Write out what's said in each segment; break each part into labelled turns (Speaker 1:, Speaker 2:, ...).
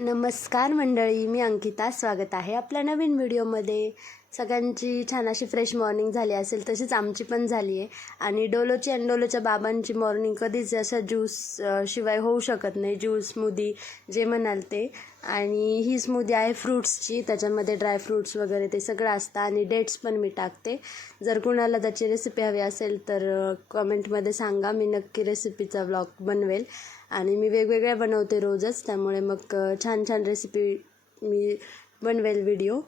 Speaker 1: नमस्कार मंडळी मी अंकिता स्वागत आहे आपल्या नवीन व्हिडिओमध्ये. सगळ्यांची छान अशी फ्रेश मॉर्निंग झाली असेल तशीच आमची पण झाली आहे. आणि डोलोची आणि डोलोच्या बाबांची मॉर्निंग कधीच असं ज्यूस शिवाय होऊ शकत नाही. ज्यूस स्मूदी जे म्हणाल ते. आणि ही स्मूदी आहे फ्रूट्सची त्याच्यामध्ये ड्राय फ्रूट्स वगैरे ते सगळं असतं आणि डेट्स पण मी टाकते. जर कुणाला त्याची रेसिपी हवी असेल तर कमेंटमध्ये सांगा. मी नक्की रेसिपीचा ब्लॉग बनवेल. आणि मी वेगवेगळ्या बनवते रोजच त्यामुळे मग छान छान रेसिपी मी बनवेल व्हिडिओ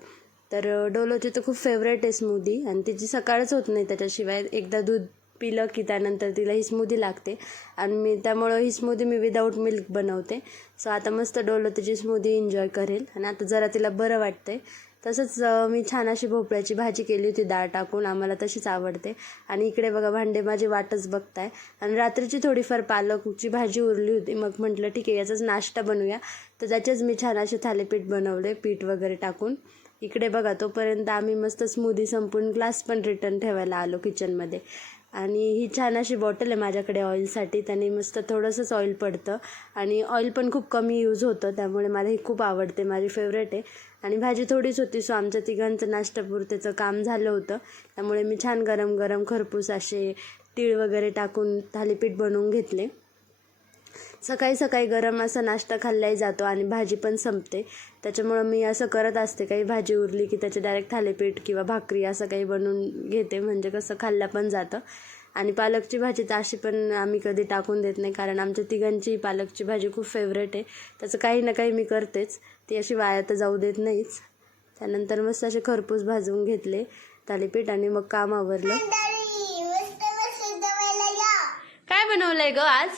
Speaker 1: तर डोलोची तर खूप फेवरेट आहे स्मूदी आणि तिची सकाळच होत नाही त्याच्याशिवाय. एकदा दूध पिलं की त्यानंतर तिला ही स्मूदी लागते आणि मी त्यामुळं ही स्मूदी मी विदाऊट मिल्क बनवते. सो आता मस्त डोलो तिची स्मूदी एन्जॉय करेल आणि आता जरा तिला बरं वाटतंय. तसंच मी छान अशी भोपळ्याची भाजी केली होती डाळ टाकून. आम्हाला तशीच आवडते. आणि इकडे बघा भांडे माझी वाटच बघताय. आणि रात्रीची थोडीफार पालकची भाजी उरली होती. मग म्हटलं ठीक आहे याचाच नाश्ता बनवूया. तर त्याचेच मी छान असे थालीपीठ बनवले पीठ वगैरे टाकून. इकडे बघा तोपर्यंत आम्ही मस्त स्मूदी संपून ग्लास पण रिटर्न ठेवायला आलो किचनमध्ये आणि ही छान अशी बॉटल आहे माझ्याकडे ऑइलसाठी त्याने मस्त थोडंसंच ऑइल पडतं. आणि ऑइल पण खूप कमी यूज होतं. त्यामुळे मला ही खूप आवडते. माझी फेवरेट आहे. आणि भाजी थोडीच होती सो आमच्या तिघांचं नाश्तापुरतेचं काम झालं होतं. त्यामुळे मी छान गरम गरम खरपूस असे तीळ वगैरे टाकून थालीपीठ बनवून घेतले. सकाळी सकाळी गरम असा नाश्ता खाल्लाही जातो आणि भाजी पण संपते. त्याच्यामुळं मी असं करत असते काही भाजी उरली की त्याचे डायरेक्ट थालीपीठ किंवा भाकरी असं काही बनवून घेते. म्हणजे कसं खाल्लं पण जातं. आणि पालकची भाजी तर अशी पण आम्ही कधी टाकून देत नाही कारण आमच्या तिघांची पालकची भाजी खूप फेवरेट आहे. त्याचं काही ना काही मी करतेच. ती अशी वाया तर जाऊ देत नाहीच. त्यानंतर मस्त असे खरपूस भाजून घेतले थालीपीठ आणि मग काम आवरलं. काय बनवलंय ग आज?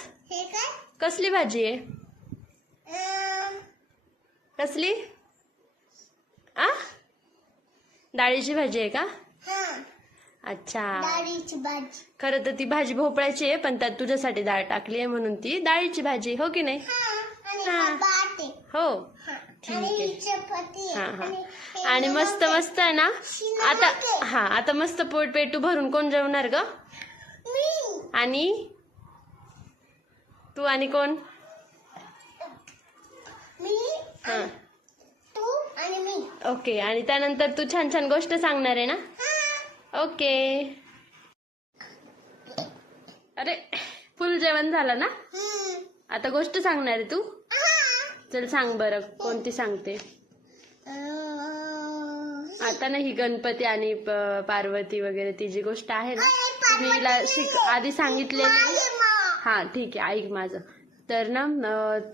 Speaker 1: कसली भाजी आहे? कसली? आ? डाळीची भाजी आहे का?
Speaker 2: हा.
Speaker 1: अच्छा. खरं तर ती भाजी भोपळ्याची आहे पण त्यात तुझ्यासाठी डाळ टाकली आहे म्हणून ती डाळीची भाजी हो की नाही?
Speaker 2: हा.
Speaker 1: ठीक आहे.
Speaker 2: ही
Speaker 1: हा. हा
Speaker 2: आणि
Speaker 1: मस्त. मस्त आहे ना? आता. हा आता मस्त पोट पेटू भरून कोण जेवणार ग? आणि? तू आणि कोण?
Speaker 2: मी
Speaker 1: हा.
Speaker 2: तू आणि मी.
Speaker 1: ओके आणि त्यानंतर तू छान छान गोष्ट सांगणार आहे ना? ओके. अरे फुल जेवण झालं ना. आता गोष्ट सांगणार आहे तू. चल सांग बरं कोणती सांगते? आता ना ही गणपती आणि पार्वती वगैरे ती जी गोष्ट आहे ना मी हिला शिक आधी सांगितलेली. हा ठीक आहे ऐक माझं. तर ना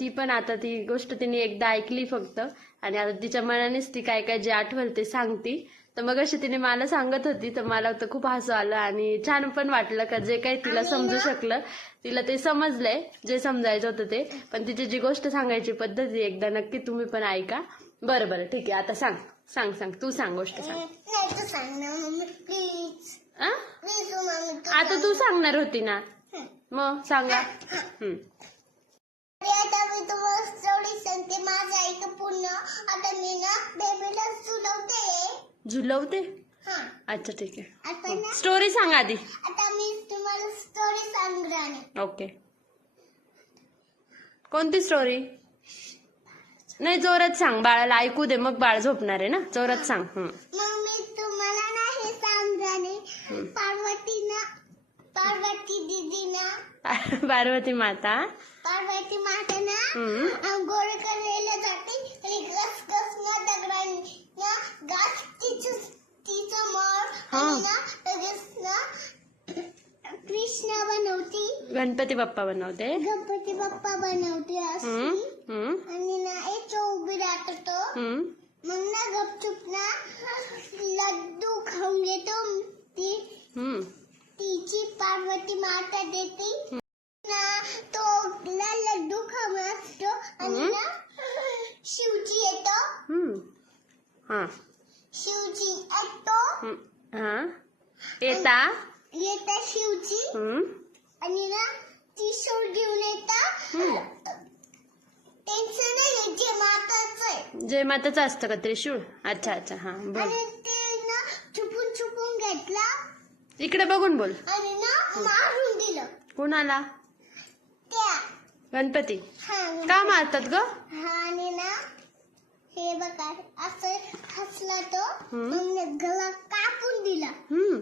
Speaker 1: ती पण आता ती गोष्ट तिने एकदा ऐकली फक्त. आणि आता तिच्या मनानेच ती काय काय जे आठवल ते सांगती. तर मग अशी तिने मला सांगत होती तर मला तर खूप हसू आलं आणि छान पण वाटलं का जे काही तिला समजू शकलं. तिला ते समजलंय जे समजायचं होतं ते. पण तिची जी गोष्ट सांगायची पद्धत एकदा नक्की तुम्ही पण ऐका. बरं बरं ठीक आहे आता सांग. सांग सांग तू सांग गोष्ट सांग. आता तू सांगणार होती ना. मग सांगा. हम्म.
Speaker 2: आता मी तुम्हाला स्टोरी सांगते माझं ऐक पूर्ण. आता मी ना बेबीला सुलवते
Speaker 1: झुलवते?
Speaker 2: हा.
Speaker 1: अच्छा ठीक आहे.
Speaker 2: ना
Speaker 1: स्टोरी सांग आधी.
Speaker 2: आता मी तुम्हाला स्टोरी सांगणार आहे.
Speaker 1: ओके कोणती स्टोरी नाही जोरात सांग. बाळाला ऐकू दे मग बाळ झोपणार आहे ना? जोरात सांग.
Speaker 2: मग मी तुम्हाला ना हे सांगणार आहे. पार्वती दीदी ना?
Speaker 1: पार्वती माता.
Speaker 2: पार्वती माता ना. आंघोळ करायला जाते. आणि गस गस ना दगडाने ना गास तिचं तिचं मळ आणि ना लगेच ना कृष्ण बनवती.
Speaker 1: गणपती बाप्पा बनवते.
Speaker 2: गणपती बाप्पा बनवते आणि ना एक उभी राहतो तो. मग ना गपचूप ना लड्डू खाऊन घेतो ती. तिची पार्वती माता देते. ना तो ना लड्डू असतो आणि ना शिवजी येतो.
Speaker 1: हं.
Speaker 2: शिवजी येतो.
Speaker 1: हं. येता?
Speaker 2: येता शिवजी.
Speaker 1: हं.
Speaker 2: आणि ना ती सोड घेऊन येता. टेन्शन नाही जे माताच आहे.
Speaker 1: जय माताचं असतं का त्रिशूळ अच्छा अच्छा. हा बोल.
Speaker 2: आणि
Speaker 1: इकडे बघून बोल.
Speaker 2: ना मारून दिलं.
Speaker 1: कोणाला? गणपती.
Speaker 2: हा
Speaker 1: का मारतात ग?
Speaker 2: हा आणि ना हे बघा असं हसला तो.
Speaker 1: हम्म.
Speaker 2: आणि गळा कापून दिला.
Speaker 1: हम्म.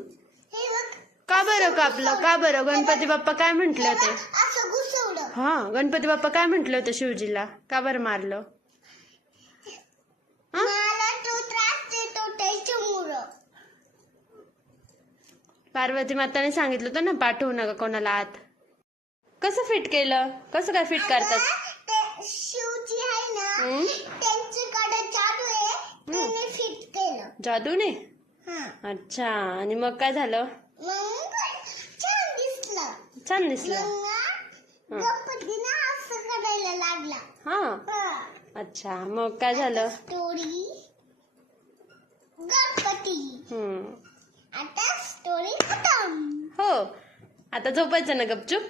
Speaker 2: हे बघ
Speaker 1: का बरं कापलं? का बरं? गणपती बाप्पा काय म्हंटले ते
Speaker 2: असं
Speaker 1: हा गणपती बाप्पा काय म्हंटले होतं शिवजीला? का बरं मारलं? पार्वती माताने सांगितलं होतं ना पाठवू नका कोणाला आत. कसं फिट केलं? कसं काय फिट करतात?
Speaker 2: शिवजी आहे ना. त्यांच्याकडे चालू आहे त्याने फिट केलं.
Speaker 1: जादूने?
Speaker 2: हा.
Speaker 1: अच्छा आणि मग काय झालं?
Speaker 2: मग छान दिसलं.
Speaker 1: छान दिसलं.
Speaker 2: असं करायला लागला.
Speaker 1: हा. अच्छा मग काय झालं?
Speaker 2: स्टोरी गणपती. स्टोरी खतम
Speaker 1: हो. आता झोपायचं ना गपचूप?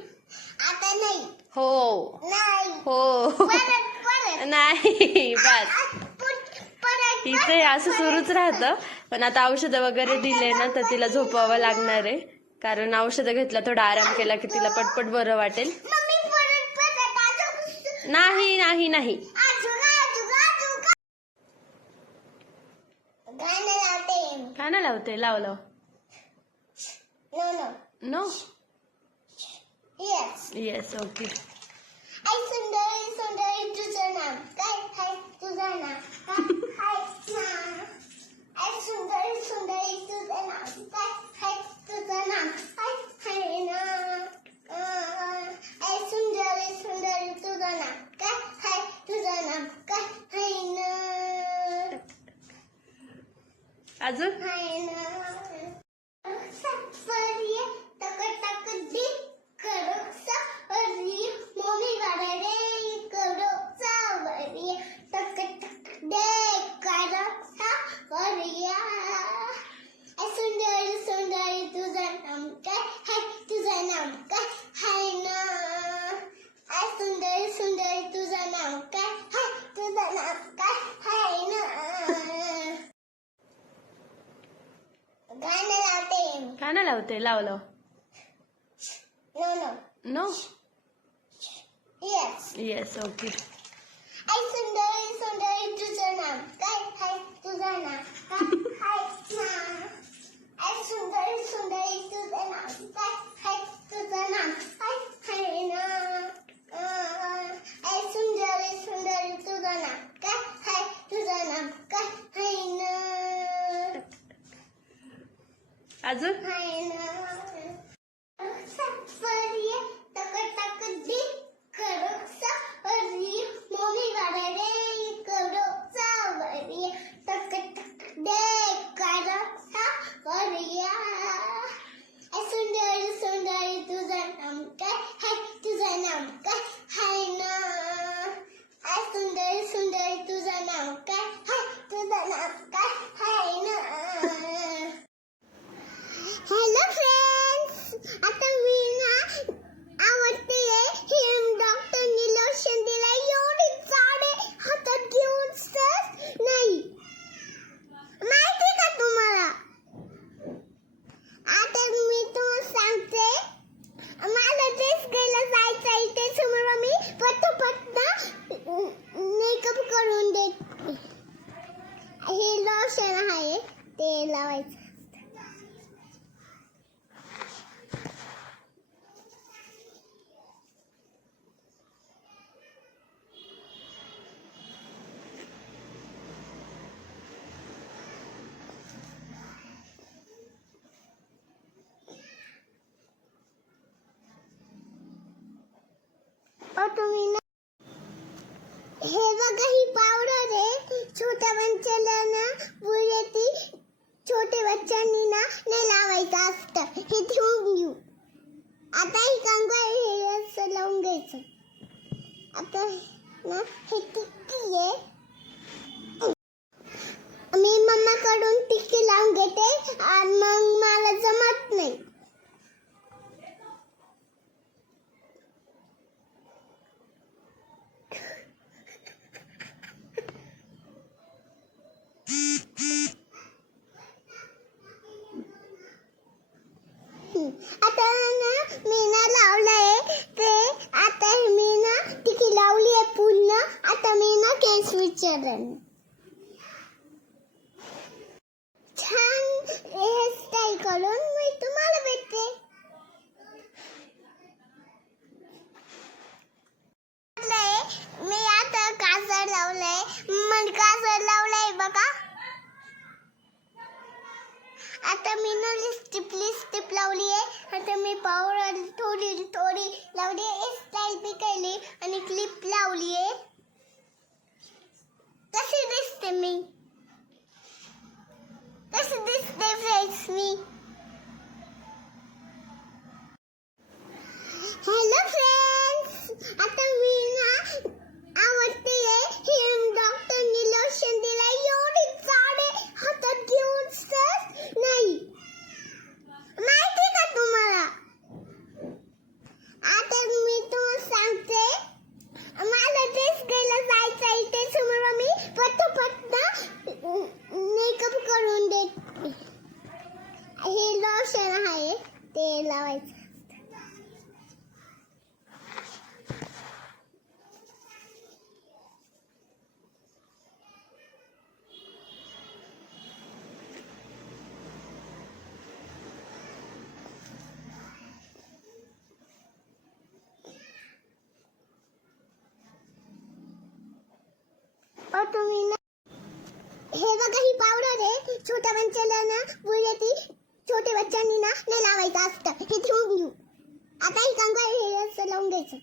Speaker 2: आता नाही.
Speaker 1: हो.
Speaker 2: नाही.
Speaker 1: हो.
Speaker 2: परत परत.
Speaker 1: नाही बस.
Speaker 2: आ- पुढ- परत
Speaker 1: तिथे असं सुरूच राहतं. पण आता औषधं वगैरे दिले ना तर तिला झोपावं लागणार आहे. कारण औषधं घेतला थोडा आराम केला की तिला पटपट बरं वाटेल.
Speaker 2: मम्मी परत परत अजून
Speaker 1: नाही नाही नाही.
Speaker 2: अजून अजून अजून गाणं लावते
Speaker 1: लाव लाव.
Speaker 2: No, no. No? Yes. Yes, okay. I Sundari Sundari Juzana. Guys, hi, Juzana. लावते
Speaker 1: काय ना लावते लाव लाव
Speaker 2: no no
Speaker 1: no
Speaker 2: yes
Speaker 1: yes okay
Speaker 2: आई सुंदरी सुंदरी तुझं नाव काय हाय तुझं नाव काय हाय नाव आई सुंदरी सुंदरी तुझं नाव काय हाय तुझं नाव हाय हाय नाव आई सुंदरी सुंदरी तुझं नाव काय हाय तुझं नाव काय हाय नाव
Speaker 1: अजून
Speaker 2: हाय terminar. तुम्ही ना. हे बघा ही पावडर आहे. छोट्या बच्चाला ना बोलले ती छोटे बच्चांनी ना नाही लावायचं असतं. हे ठेवून घेऊ आता ही कंगा हे असं लावून घ्यायचं.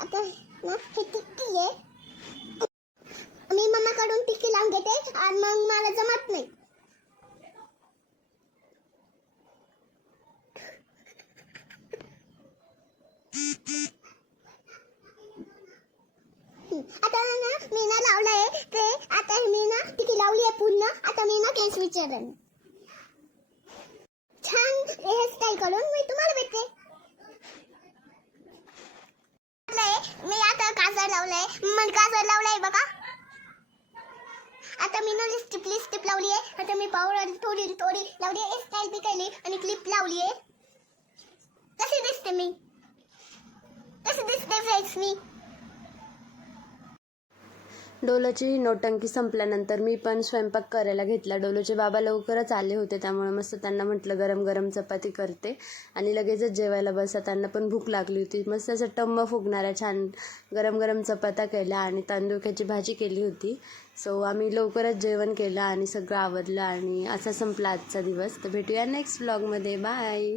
Speaker 2: आता ना हे टिक्की आहे. मी मम्माकडून टिक्की लावून घेते आणि मग मला जमत नाही हम्म, आता ना मी ना लावलंय ते. आता मी ना टिकी लावली आहे पूर्ण? आता मी ना केस विचारेन. छान हेअरस्टाईल करून मी तुम्हाला भेटते. मी आता काजळ लावलंय. मन काजळ लावलंय बघा. आता मी ना लिस्टिप लिस्टिप लावली आहे. आता मी पावडर थोडी थोडी लावली आहे. स्टाईल बी केली आणि क्लिप लावली आहे. कशी दिसते मी. कशी दिसते फ्रेंड्स मी.
Speaker 1: डोलोची नोटंकी संपल्यानंतर मी पण स्वयंपाक करायला घेतला. डोलोचे बाबा लवकरच आले होते त्यामुळे मस्त त्यांना म्हटलं गरम गरम चपाती करते. आणि लगेचच जेवायला बसा त्यांना पण भूक लागली होती. मस्त असं टम्म फुगणाऱ्या छान गरम गरम चपात्या केल्या आणि तांदूळक्याची भाजी केली होती. सो आम्ही लवकरच जेवण केलं आणि सगळं आवरलं आणि असा संपला आजचा दिवस. तर भेटूया नेक्स्ट ब्लॉगमध्ये बाय